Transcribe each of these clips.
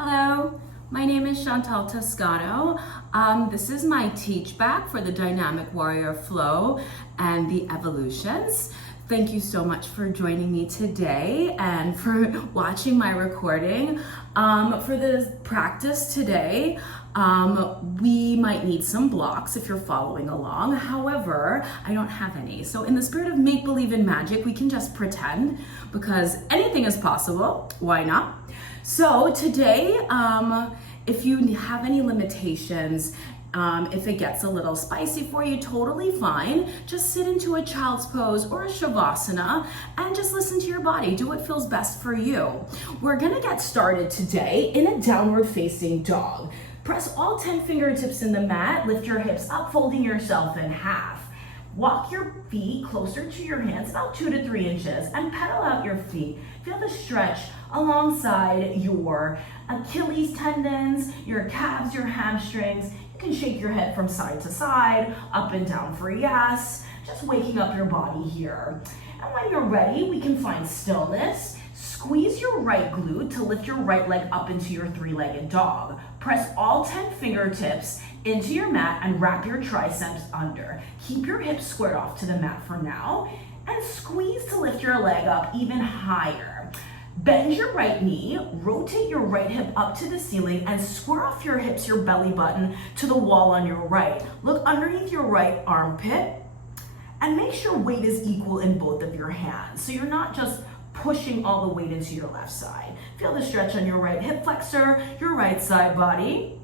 Hello, my name is Chantal Toscano. This is my teach back for the Dynamic Warrior Flow and the Evolutions. Thank you so much for joining me today and for watching my recording. For the practice today, we might need some blocks if you're following along. However, I don't have any. So in the spirit of make-believe and magic, we can just pretend because anything is possible. Why not? So today, if you have any limitations, if it gets a little spicy for you, totally fine. Just sit into a child's pose or a shavasana and just listen to your body. Do what feels best for you. We're gonna get started today in a downward facing dog. Press all 10 fingertips in the mat, lift your hips up, folding yourself in half. Walk your feet closer to your hands, about 2 to 3 inches, and pedal out your feet. Feel the stretch alongside your Achilles tendons, your calves, your hamstrings. You can shake your head from side to side, up and down for yes. Just waking up your body here. And when you're ready, we can find stillness. Squeeze your right glute to lift your right leg up into your three-legged dog. Press all 10 fingertips into your mat and wrap your triceps under. Keep your hips squared off to the mat for now and squeeze to lift your leg up even higher. Bend your right knee, rotate your right hip up to the ceiling and square off your hips, your belly button to the wall on your right. Look underneath your right armpit and make sure weight is equal in both of your hands. So you're not just pushing all the weight into your left side. Feel the stretch on your right hip flexor, your right side body.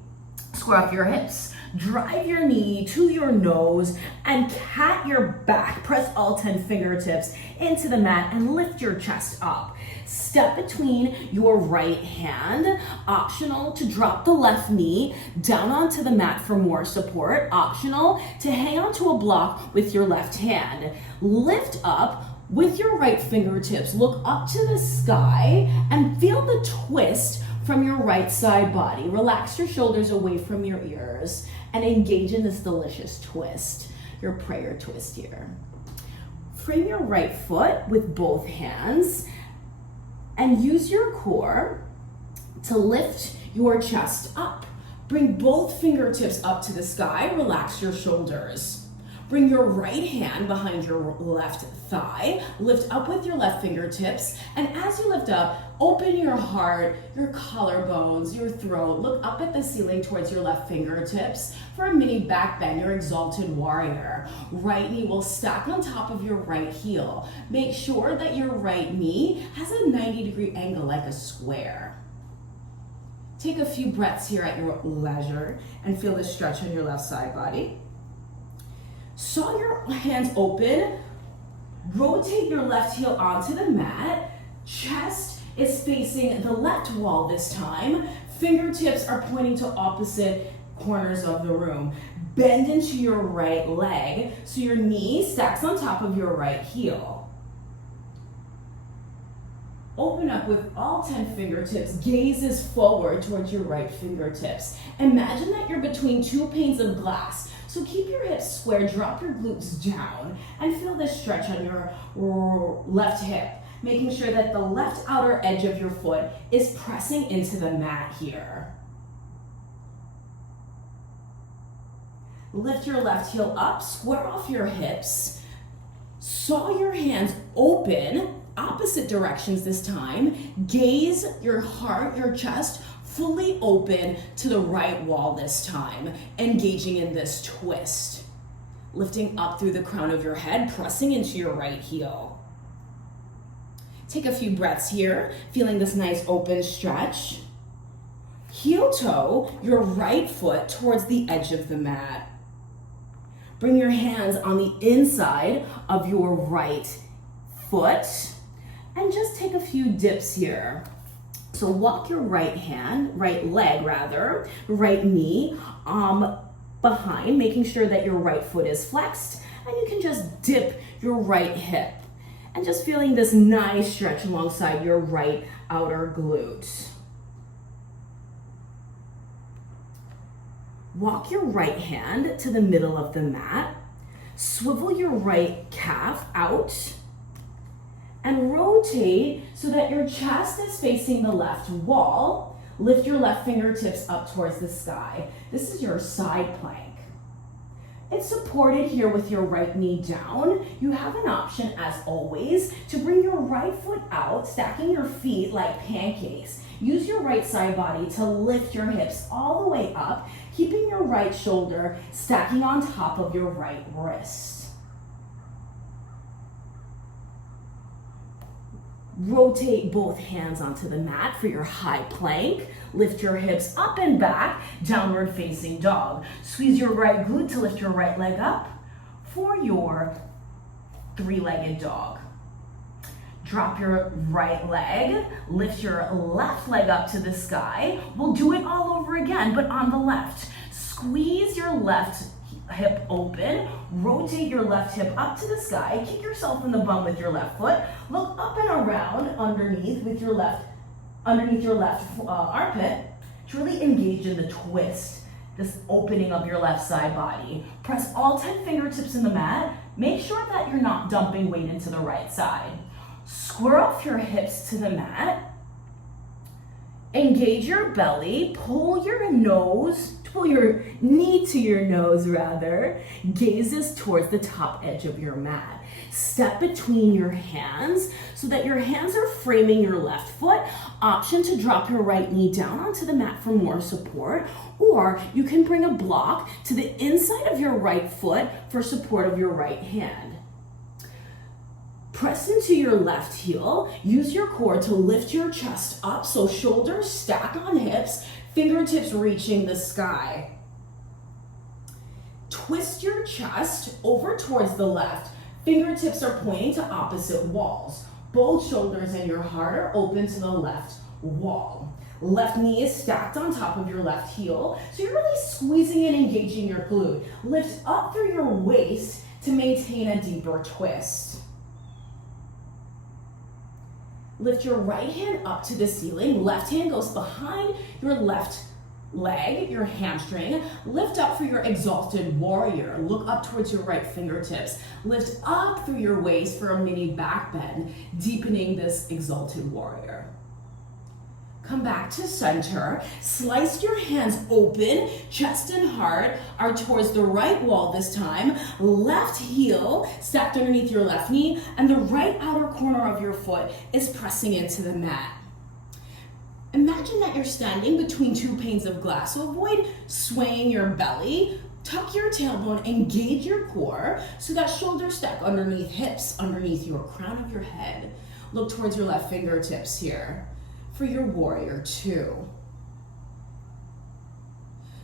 Square off your hips. Drive your knee to your nose and cat your back. Press all 10 fingertips into the mat and lift your chest up. Step between your right hand. Optional to drop the left knee down onto the mat for more support. Optional to hang onto a block with your left hand. Lift up with your right fingertips. Look up to the sky and feel the twist from your right side body. Relax your shoulders away from your ears and engage in this delicious twist, your prayer twist here. Frame your right foot with both hands and use your core to lift your chest up. Bring both fingertips up to the sky, relax your shoulders. Bring your right hand behind your left thigh, lift up with your left fingertips, and as you lift up, open your heart, your collarbones, your throat, look up at the ceiling towards your left fingertips for a mini back bend, your exalted warrior. Right knee will stack on top of your right heel. Make sure that your right knee has a 90-degree angle like a square. Take a few breaths here at your leisure and feel the stretch on your left side body. Saw your hands open, rotate your left heel onto the mat, chest is facing the left wall this time, fingertips are pointing to opposite corners of the room. Bend into your right leg so your knee stacks on top of your right heel. Open up with all 10 fingertips, gazes forward towards your right fingertips. Imagine that you're between two panes of glass. So keep your hips square, drop your glutes down, and feel this stretch on your left hip, making sure that the left outer edge of your foot is pressing into the mat here. Lift your left heel up, square off your hips, saw your hands open, opposite directions this time, gaze your heart, your chest, fully open to the right wall this time, engaging in this twist. Lifting up through the crown of your head, pressing into your right heel. Take a few breaths here, feeling this nice open stretch. Heel toe your right foot towards the edge of the mat. Bring your hands on the inside of your right foot and just take a few dips here. So walk your right leg, right knee behind, making sure that your right foot is flexed, and you can just dip your right hip and just feeling this nice stretch alongside your right outer glute. Walk your right hand to the middle of the mat, swivel your right calf out, and rotate so that your chest is facing the left wall. Lift your left fingertips up towards the sky. This is your side plank. It's supported here with your right knee down. You have an option, as always, to bring your right foot out, stacking your feet like pancakes. Use your right side body to lift your hips all the way up, keeping your right shoulder stacking on top of your right wrist. Rotate both hands onto the mat for your high plank. Lift your hips up and back, downward facing dog. Squeeze your right glute to lift your right leg up for your three-legged dog. Drop your right leg, lift your left leg up to the sky. We'll do it all over again, but on the left. Squeeze your left hip open, rotate your left hip up to the sky, kick yourself in the bum with your left foot, look up and around underneath with your left, armpit to really engage in the twist, this opening of your left side body. Press all 10 fingertips in the mat. Make sure that you're not dumping weight into the right side. Square off your hips to the mat. Engage your belly, pull your knee to your nose rather. Gazes towards the top edge of your mat. Step between your hands so that your hands are framing your left foot. Option to drop your right knee down onto the mat for more support, or you can bring a block to the inside of your right foot for support of your right hand. Press into your left heel. Use your core to lift your chest up so shoulders stack on hips, fingertips reaching the sky. Twist your chest over towards the left. Fingertips are pointing to opposite walls. Both shoulders and your heart are open to the left wall. Left knee is stacked on top of your left heel, so you're really squeezing and engaging your glute. Lift up through your waist to maintain a deeper twist. Lift your right hand up to the ceiling. Left hand goes behind your left leg, your hamstring. Lift up for your exalted warrior. Look up towards your right fingertips. Lift up through your waist for a mini back bend, deepening this exalted warrior. Come back to center. Slice your hands open. Chest and heart are towards the right wall this time. Left heel stacked underneath your left knee, and the right outer corner of your foot is pressing into the mat. Imagine that you're standing between two panes of glass, so avoid swaying your belly. Tuck your tailbone, engage your core so that shoulders stack underneath hips, underneath your crown of your head. Look towards your left fingertips here for your warrior two.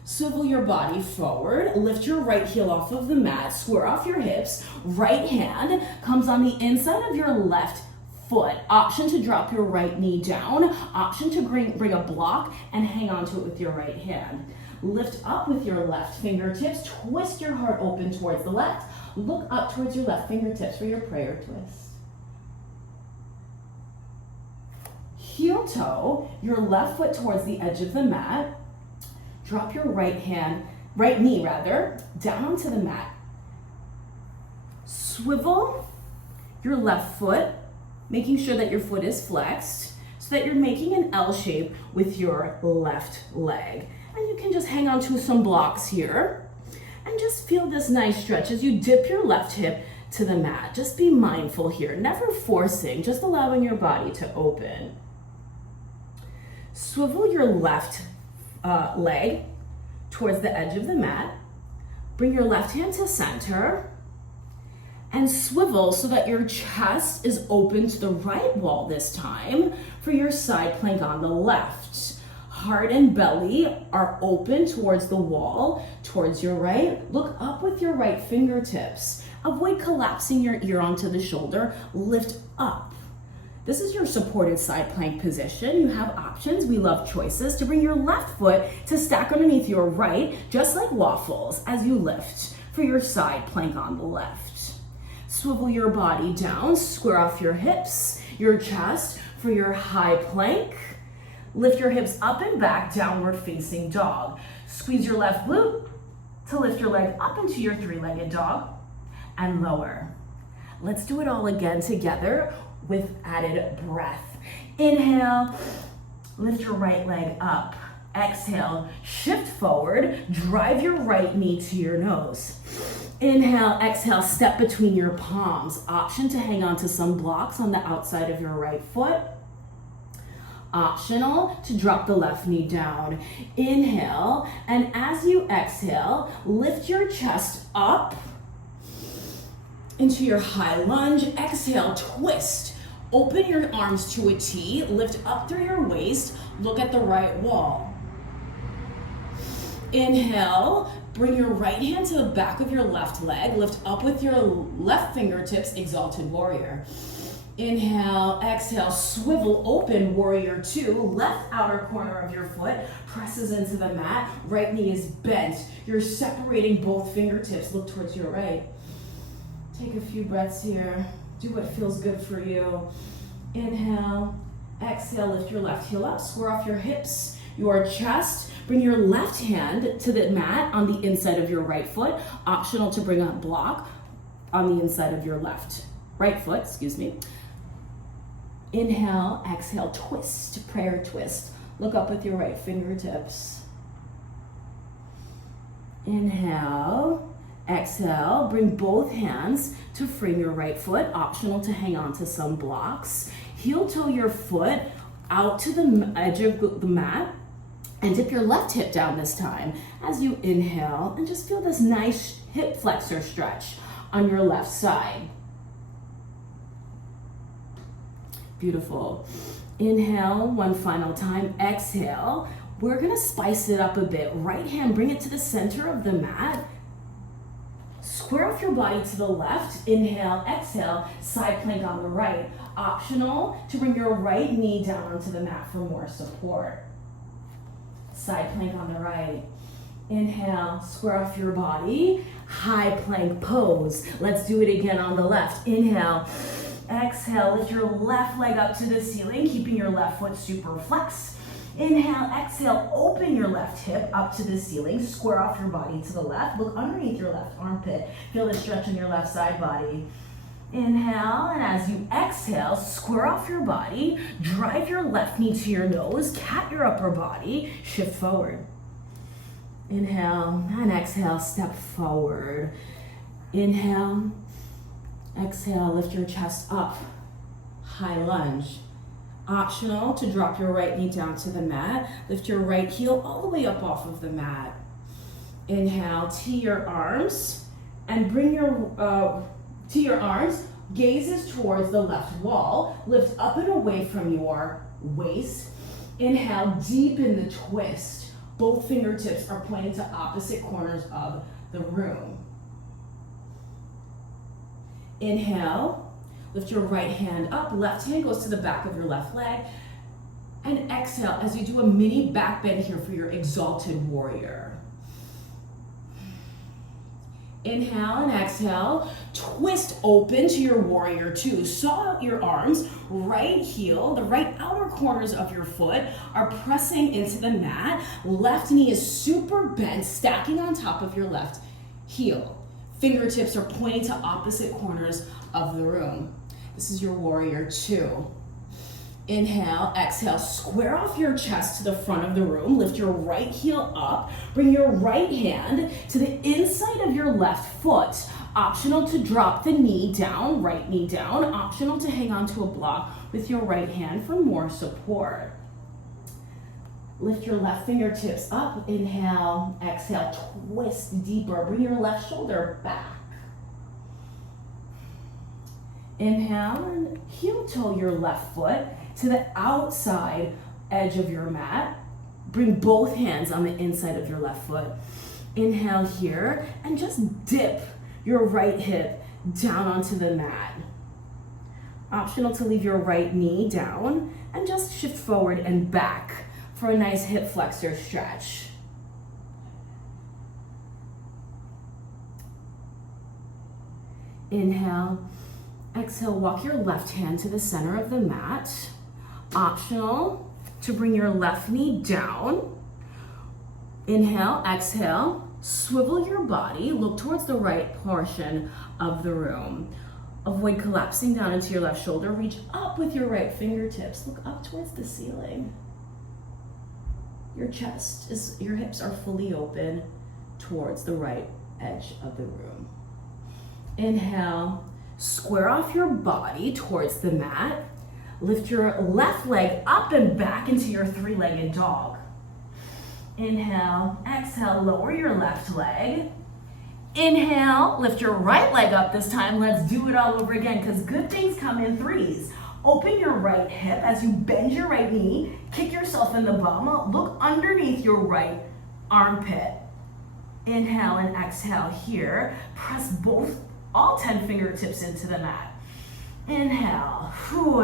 Swivel your body forward, lift your right heel off of the mat, square off your hips, right hand comes on the inside of your left foot. Option to drop your right knee down, option to bring a block and hang on to it with your right hand. Lift up with your left fingertips, twist your heart open towards the left, look up towards your left fingertips for your prayer twist. Heel toe your left foot towards the edge of the mat. Drop your right knee down onto the mat. Swivel your left foot, making sure that your foot is flexed so that you're making an L shape with your left leg. And you can just hang on to some blocks here and just feel this nice stretch as you dip your left hip to the mat. Just be mindful here, never forcing, just allowing your body to open. Swivel your left leg towards the edge of the mat. Bring your left hand to center and swivel so that your chest is open to the right wall this time for your side plank on the left. Heart and belly are open towards the wall, towards your right. Look up with your right fingertips. Avoid collapsing your ear onto the shoulder. Lift up. This is your supported side plank position. You have options, we love choices, to bring your left foot to stack underneath your right, just like waffles, as you lift for your side plank on the left. Swivel your body down, square off your hips, your chest for your high plank. Lift your hips up and back, downward facing dog. Squeeze your left glute to lift your leg up into your three-legged dog and lower. Let's do it all again together with added breath. Inhale, Lift your right leg up. Exhale, shift forward, drive your right knee to your nose. Inhale, exhale, step between your palms. Option to hang on to some blocks on the outside of your right foot. Optional to drop the left knee down. Inhale, and as you exhale, lift your chest up into your high lunge. Exhale, twist. Open your arms to a T, lift up through your waist, look at the right wall. Inhale, bring your right hand to the back of your left leg, lift up with your left fingertips, exalted warrior. Inhale, exhale, swivel open, warrior two, left outer corner of your foot presses into the mat, right knee is bent. You're separating both fingertips, look towards your right. Take a few breaths here, do what feels good for you. Inhale, exhale, lift your left heel up, square off your hips, your chest. Bring your left hand to the mat on the inside of your right foot. Optional to bring a block on the inside of your right foot, excuse me. Inhale, exhale, twist, prayer twist. Look up with your right fingertips. Inhale, exhale, bring both hands to frame your right foot. Optional to hang on to some blocks. Heel toe your foot out to the edge of the mat. And dip your left hip down this time as you inhale, and just feel this nice hip flexor stretch on your left side. Beautiful. Inhale one final time. Exhale. We're gonna spice it up a bit. Right hand, bring it to the center of the mat. Square off your body to the left. Inhale, exhale, side plank on the right. Optional to bring your right knee down onto the mat for more support. Side plank on the right. Inhale, square off your body, high plank pose. Let's do it again on the left. Inhale, exhale, lift your left leg up to the ceiling, keeping your left foot super flexed. Inhale, exhale, open your left hip up to the ceiling, square off your body to the left, look underneath your left armpit, feel the stretch in your left side body. Inhale, and as you exhale, square off your body, drive your left knee to your nose, cat your upper body, shift forward. Inhale, and exhale, step forward. Inhale, exhale, lift your chest up, high lunge. Optional to drop your right knee down to the mat, lift your right heel all the way up off of the mat. Inhale, tee your arms, and bring your arms, gazes towards the left wall, lift up and away from your waist. Inhale, deepen the twist. Both fingertips are pointing to opposite corners of the room. Inhale, lift your right hand up, left hand goes to the back of your left leg. And exhale as you do a mini back bend here for your exalted warrior. Inhale and exhale, twist open to your warrior two. Saw out your arms, right heel, the right outer corners of your foot are pressing into the mat. Left knee is super bent, stacking on top of your left heel. Fingertips are pointing to opposite corners of the room. This is your warrior two. Inhale, exhale, square off your chest to the front of the room, lift your right heel up, bring your right hand to the inside of your left foot. Optional to drop the knee down, right knee down, optional to hang on to a block with your right hand for more support. Lift your left fingertips up, inhale, exhale, twist deeper, bring your left shoulder back. Inhale and heel toe your left foot to the outside edge of your mat. Bring both hands on the inside of your left foot. Inhale here and just dip your right hip down onto the mat. Optional to leave your right knee down and just shift forward and back for a nice hip flexor stretch. Inhale, exhale, walk your left hand to the center of the mat. Optional to bring your left knee down. Inhale, exhale, swivel your body, look towards the right portion of the room. Avoid collapsing down into your left shoulder, reach up with your right fingertips, look up towards the ceiling. your hips are fully open towards the right edge of the room. Inhale, square off your body towards the mat. Lift your left leg up and back into your three-legged dog. Inhale, exhale, lower your left leg. Inhale, lift your right leg up this time. Let's do it all over again because good things come in threes. Open your right hip as you bend your right knee. Kick yourself in the bum. Look underneath your right armpit. Inhale and exhale here. Press all 10 fingertips into the mat. Inhale,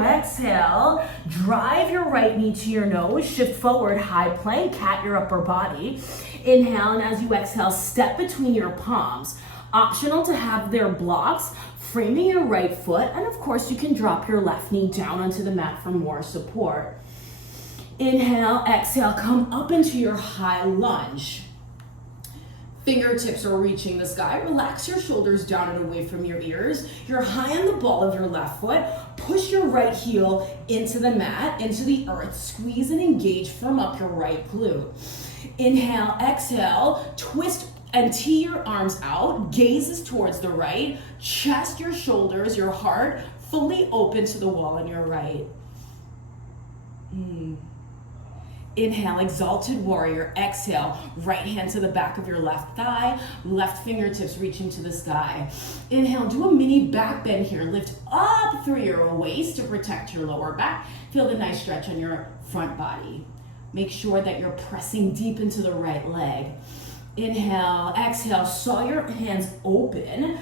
exhale. Drive your right knee to your nose. Shift forward, high plank, cat your upper body. Inhale, and as you exhale, step between your palms. Optional to have their blocks, framing your right foot, and of course you can drop your left knee down onto the mat for more support. Inhale, exhale, come up into your high lunge. Fingertips are reaching the sky. Relax your shoulders down and away from your ears. You're high on the ball of your left foot. Push your right heel into the mat, into the earth. Squeeze and engage, firm up your right glute. Inhale, exhale, twist and tee your arms out. Gazes towards the right. Chest, your shoulders, your heart fully open to the wall on your right. Inhale, exalted warrior. Exhale, right hand to the back of your left thigh, left fingertips reaching to the sky. Inhale, do a mini back bend here. Lift up through your waist to protect your lower back. Feel the nice stretch on your front body. Make sure that you're pressing deep into the right leg. Inhale, exhale, saw your hands open.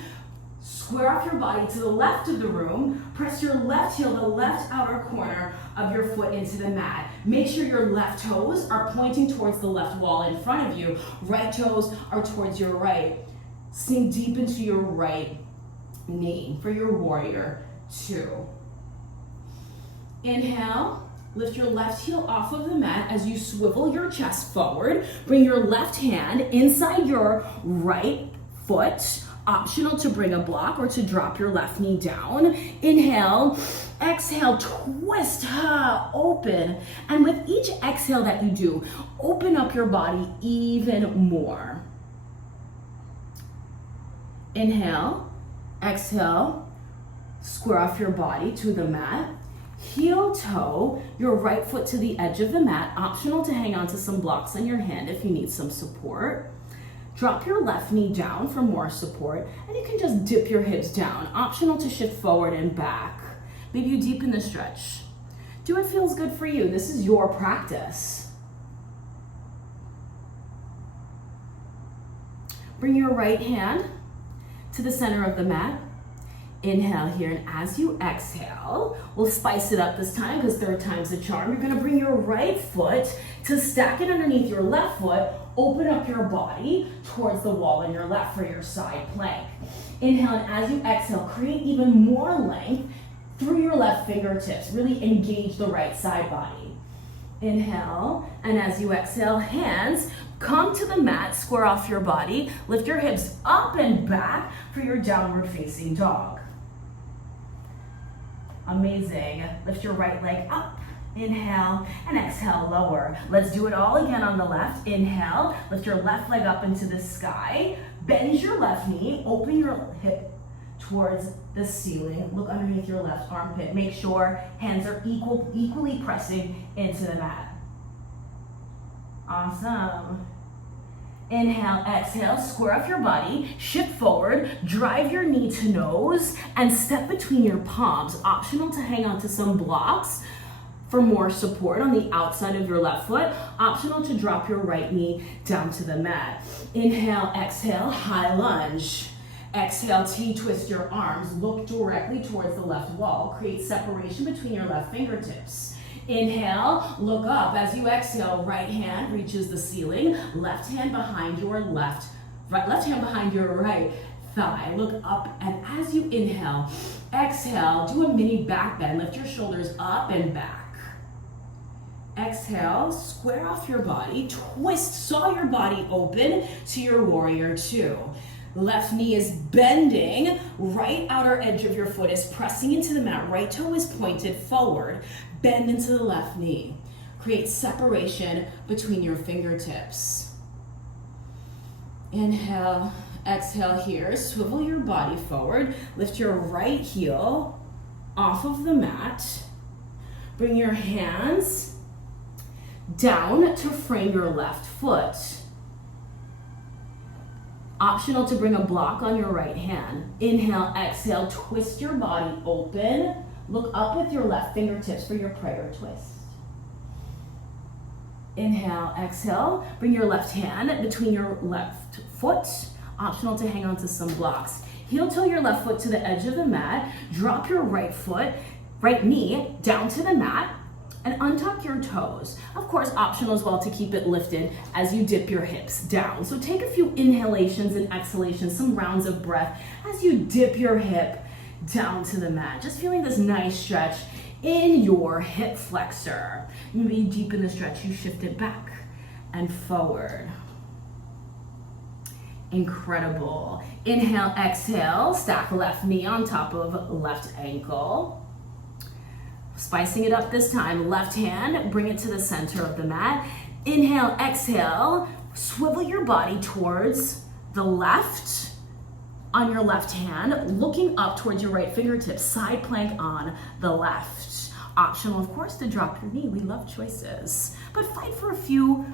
Square off your body to the left of the room. Press your left heel, the left outer corner of your foot into the mat. Make sure your left toes are pointing towards the left wall in front of you. Right toes are towards your right. Sink deep into your right knee for your warrior two. Inhale, lift your left heel off of the mat as you swivel your chest forward. Bring your left hand inside your right foot. Optional to bring a block or to drop your left knee down. Inhale, exhale, twist, open. And with each exhale that you do, open up your body even more. Inhale, exhale, square off your body to the mat. Heel toe your right foot to the edge of the mat. Optional to hang on to some blocks in your hand if you need some support. Drop your left knee down for more support, and you can just dip your hips down. Optional to shift forward and back. Maybe you deepen the stretch. Do what feels good for you. This is your practice. Bring your right hand to the center of the mat. Inhale here, and as you exhale, we'll spice it up this time because third time's a charm. You're gonna bring your right foot to stack it underneath your left foot. Open up your body towards the wall on your left for your side plank. Inhale, and as you exhale, create even more length through your left fingertips. Really engage the right side body. Inhale, and as you exhale, hands come to the mat, square off your body. Lift your hips up and back for your downward facing dog. Amazing. Lift your right leg up. Inhale and exhale, lower. Let's do it all again on the left. Inhale, lift your left leg up into the sky. Bend your left knee, open your hip towards the ceiling. Look underneath your left armpit. Make sure hands are equally pressing into the mat. Awesome. Inhale, exhale, square off your body, shift forward, drive your knee to nose, and step between your palms. Optional to hang on to some blocks for more support on the outside of your left foot. Optional to drop your right knee down to the mat. Inhale, exhale, high lunge. Exhale, T-twist your arms. Look directly towards the left wall. Create separation between your left fingertips. Inhale, look up. As you exhale, right hand reaches the ceiling. Left hand behind your left hand behind your right thigh. Look up, and as you inhale, exhale, do a mini back bend. Lift your shoulders up and back. Exhale, square off your body, twist, saw your body open to your warrior two. Left knee is bending, right outer edge of your foot is pressing into the mat, right toe is pointed forward, bend into the left knee. Create separation between your fingertips. Inhale, exhale here. Swivel your body forward. Lift your right heel off of the mat. Bring your hands down to frame your left foot. Optional to bring a block on your right hand. Inhale, exhale, twist your body open. Look up with your left fingertips for your prayer twist. Inhale, exhale, bring your left hand between your left foot. Optional to hang on to some blocks. Heel toe your left foot to the edge of the mat. Drop your right knee down to the mat and untuck your toes. Of course, optional as well to keep it lifted as you dip your hips down. So take a few inhalations and exhalations, some rounds of breath as you dip your hip down to the mat. Just feeling this nice stretch in your hip flexor. Maybe you deepen the stretch, you shift it back and forward. Incredible. Inhale, exhale, stack left knee on top of left ankle. Spicing it up this time, left hand, bring it to the center of the mat. Inhale, exhale, swivel your body towards the left on your left hand, looking up towards your right fingertips, side plank on the left. Optional, of course, to drop your knee. We love choices, but fight for a few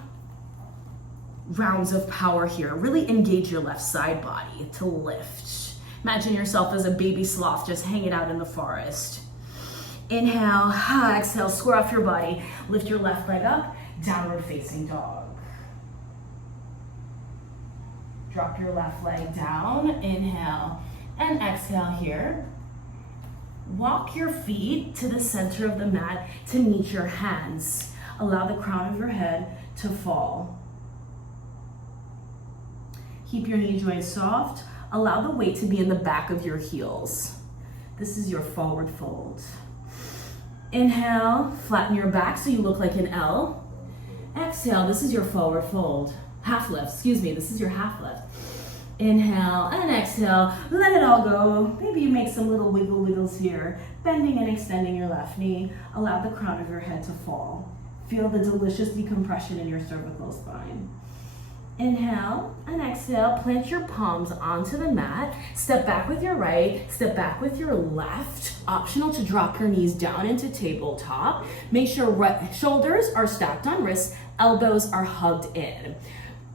rounds of power here. Really engage your left side body to lift. Imagine yourself as a baby sloth just hanging out in the forest. Inhale, exhale, square off your body. Lift your left leg up, downward facing dog. Drop your left leg down, inhale, and exhale here. Walk your feet to the center of the mat to meet your hands. Allow the crown of your head to fall. Keep your knee joints soft. Allow the weight to be in the back of your heels. This is your forward fold. Inhale, flatten your back so you look like an L. Exhale, this is your forward fold. Half lift, this is your half lift. Inhale and exhale, let it all go. Maybe you make some little wiggles here, bending and extending your left knee. Allow the crown of your head to fall. Feel the delicious decompression in your cervical spine. Inhale and exhale, plant your palms onto the mat. Step back with your right, step back with your left. Optional to drop your knees down into tabletop. Make sure shoulders are stacked on wrists, elbows are hugged in.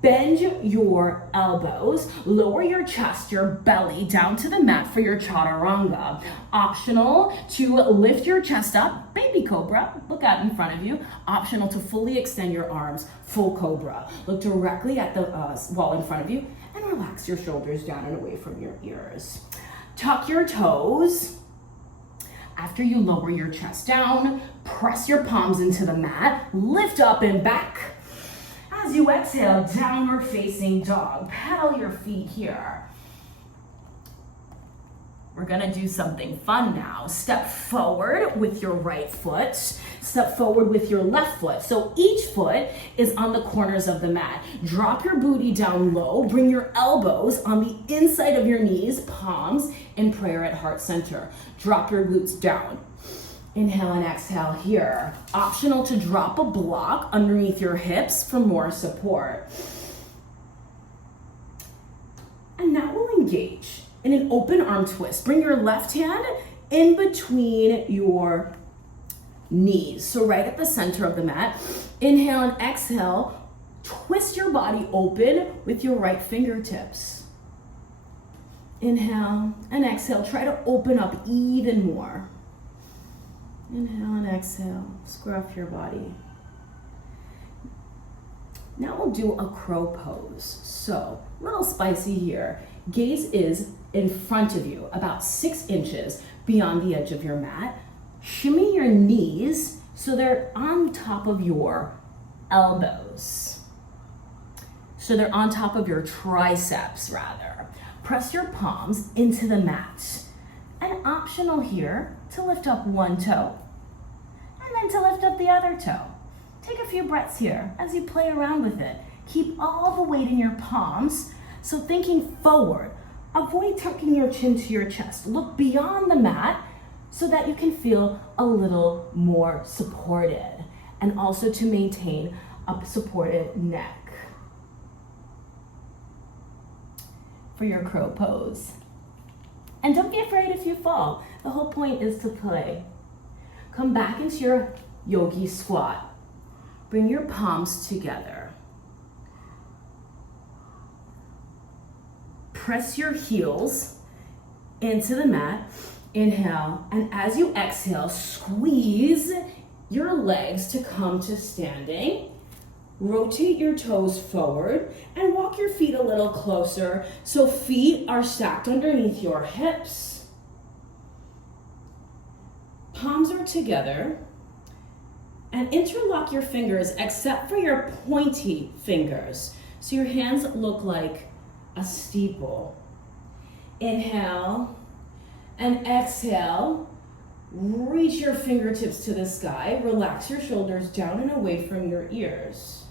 Bend your elbows, lower your chest, your belly down to the mat for your chaturanga. Optional to lift your chest up, baby cobra, look out in front of you. Optional to fully extend your arms, full cobra. Look directly at the wall in front of you and relax your shoulders down and away from your ears. Tuck your toes. After you lower your chest down, press your palms into the mat, lift up and back. As you exhale, downward facing dog. Pedal your feet here. We're gonna do something fun now. Step forward with your right foot. Step forward with your left foot. So each foot is on the corners of the mat. Drop your booty down low. Bring your elbows on the inside of your knees, palms in prayer at heart center. Drop your glutes down. Inhale and exhale here. Optional to drop a block underneath your hips for more support. And now we'll engage in an open arm twist. Bring your left hand in between your knees. So right at the center of the mat. Inhale and exhale. Twist your body open with your right fingertips. Inhale and exhale. Try to open up even more. Inhale and exhale, square off your body. Now we'll do a crow pose. So, a little spicy here. Gaze is in front of you, about 6 inches beyond the edge of your mat. Shimmy your knees so they're on top of your elbows. So they're on top of your triceps, rather. Press your palms into the mat. And optional here to lift up one toe and then to lift up the other toe. Take a few breaths here as you play around with it. Keep all the weight in your palms. So thinking forward, avoid tucking your chin to your chest. Look beyond the mat so that you can feel a little more supported. and also to maintain a supported neck. For your crow pose. And don't be afraid if you fall. The whole point is to play. Come back into your yogi squat. Bring your palms together. Press your heels into the mat. Inhale, and as you exhale, squeeze your legs to come to standing. Rotate your toes forward and walk your feet a little closer so feet are stacked underneath your hips. Palms are together, and interlock your fingers except for your pointy fingers. So your hands look like a steeple. Inhale and exhale. Reach your fingertips to the sky. Relax your shoulders down and away from your ears.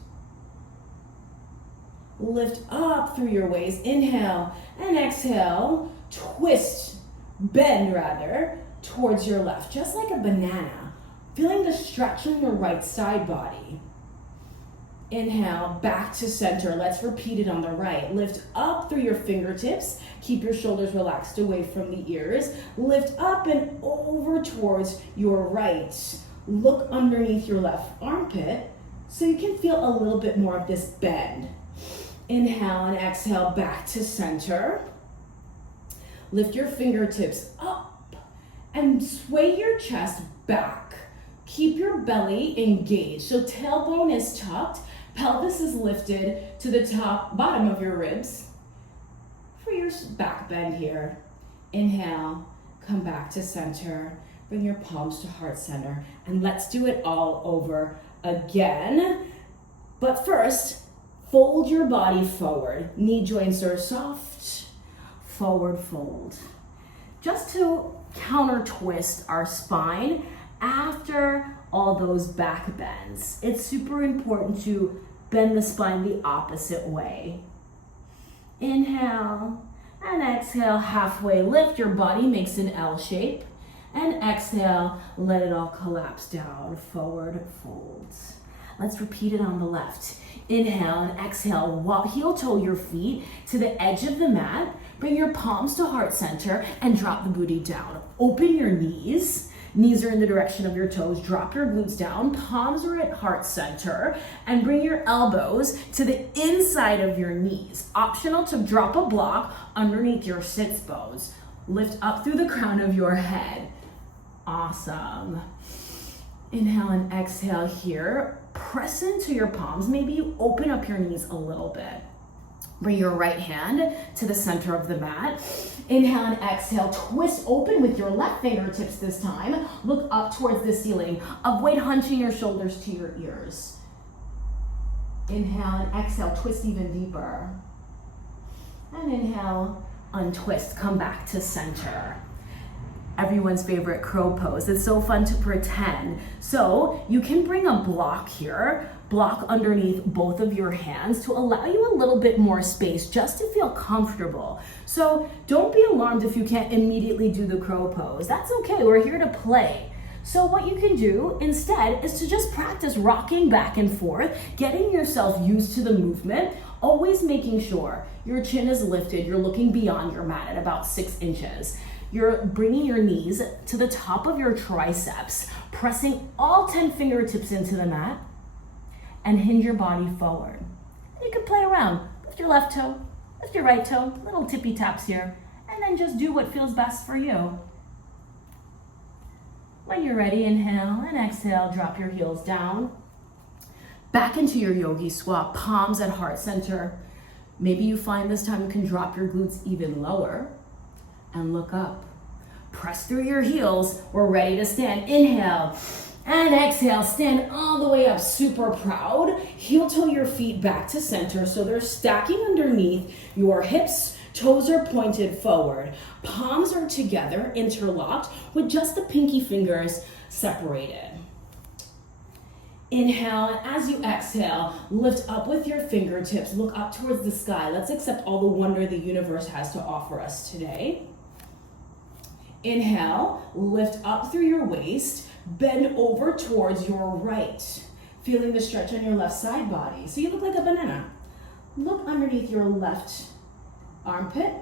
Lift up through your waist. Inhale and exhale. Twist, bend rather, towards your left, just like a banana. Feeling the stretch in your right side body. Inhale, back to center. Let's repeat it on the right. Lift up through your fingertips. Keep your shoulders relaxed away from the ears. Lift up and over towards your right. Look underneath your left armpit so you can feel a little bit more of this bend. Inhale and exhale back to center. Lift your fingertips up and sway your chest back. Keep your belly engaged. So tailbone is tucked, pelvis is lifted to the bottom of your ribs. For your back bend here. Inhale, come back to center. Bring your palms to heart center. And let's do it all over again. But first, fold your body forward. Knee joints are soft. Forward fold. Just to counter twist our spine after all those back bends. It's super important to bend the spine the opposite way. Inhale and exhale, halfway lift. Your body makes an L shape. And exhale, let it all collapse down. Forward folds. Let's repeat it on the left. Inhale and exhale, heel toe your feet to the edge of the mat. Bring your palms to heart center and drop the booty down. Open your knees. Knees are in the direction of your toes. Drop your glutes down. Palms are at heart center. And bring your elbows to the inside of your knees. Optional to drop a block underneath your sits bones. Lift up through the crown of your head. Awesome. Inhale and exhale here. Press into your palms. Maybe you open up your knees a little bit. Bring your right hand to the center of the mat. Inhale and exhale. Twist open with your left fingertips this time. Look up towards the ceiling. Avoid hunching your shoulders to your ears. Inhale and exhale. Twist even deeper. And inhale, untwist. Come back to center. Everyone's favorite crow pose. It's so fun to pretend. So you can bring a block here, block underneath both of your hands to allow you a little bit more space just to feel comfortable. So don't be alarmed if you can't immediately do the crow pose. That's okay, we're here to play. So what you can do instead is to just practice rocking back and forth, getting yourself used to the movement, always making sure your chin is lifted, you're looking beyond your mat at about 6 inches. You're bringing your knees to the top of your triceps, pressing all 10 fingertips into the mat, and hinge your body forward. You can play around. Lift your left toe, lift your right toe, little tippy taps here, and then just do what feels best for you. When you're ready, inhale and exhale, drop your heels down. Back into your yogi squat, palms at heart center. Maybe you find this time you can drop your glutes even lower. And look up. Press through your heels. We're ready to stand. Inhale and exhale. Stand all the way up, super proud. Heel toe your feet back to center so they're stacking underneath your hips. Toes are pointed forward. Palms are together, interlocked, with just the pinky fingers separated. Inhale, and as you exhale, lift up with your fingertips. Look up towards the sky. Let's accept all the wonder the universe has to offer us today. Inhale, lift up through your waist, bend over towards your right. Feeling the stretch on your left side body. So you look like a banana. Look underneath your left armpit.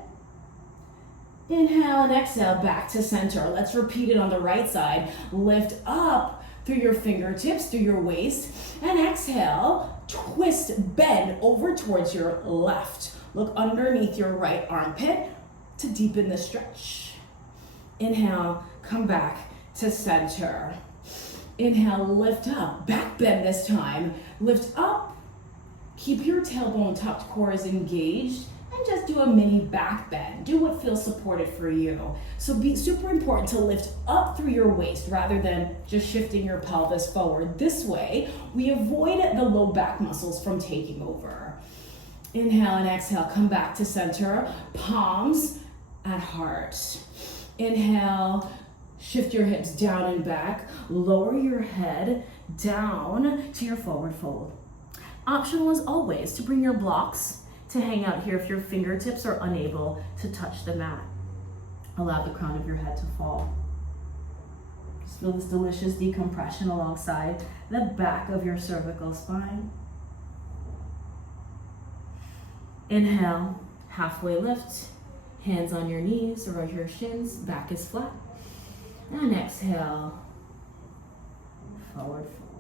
Inhale and exhale back to center. Let's repeat it on the right side. Lift up through your fingertips, through your waist, and exhale, twist, bend over towards your left. Look underneath your right armpit to deepen the stretch. Inhale, come back to center. Inhale, lift up, back bend this time. Lift up, keep your tailbone tucked, core is engaged, and just do a mini back bend. Do what feels supported for you. So be super important to lift up through your waist rather than just shifting your pelvis forward. This way, we avoid the low back muscles from taking over. Inhale and exhale, come back to center, palms at heart. Inhale, shift your hips down and back, lower your head down to your forward fold. Optional as always to bring your blocks to hang out here if your fingertips are unable to touch the mat. Allow the crown of your head to fall. Just feel this delicious decompression alongside the back of your cervical spine. Inhale, halfway lift, hands on your knees or your shins, back is flat. And exhale, forward fold.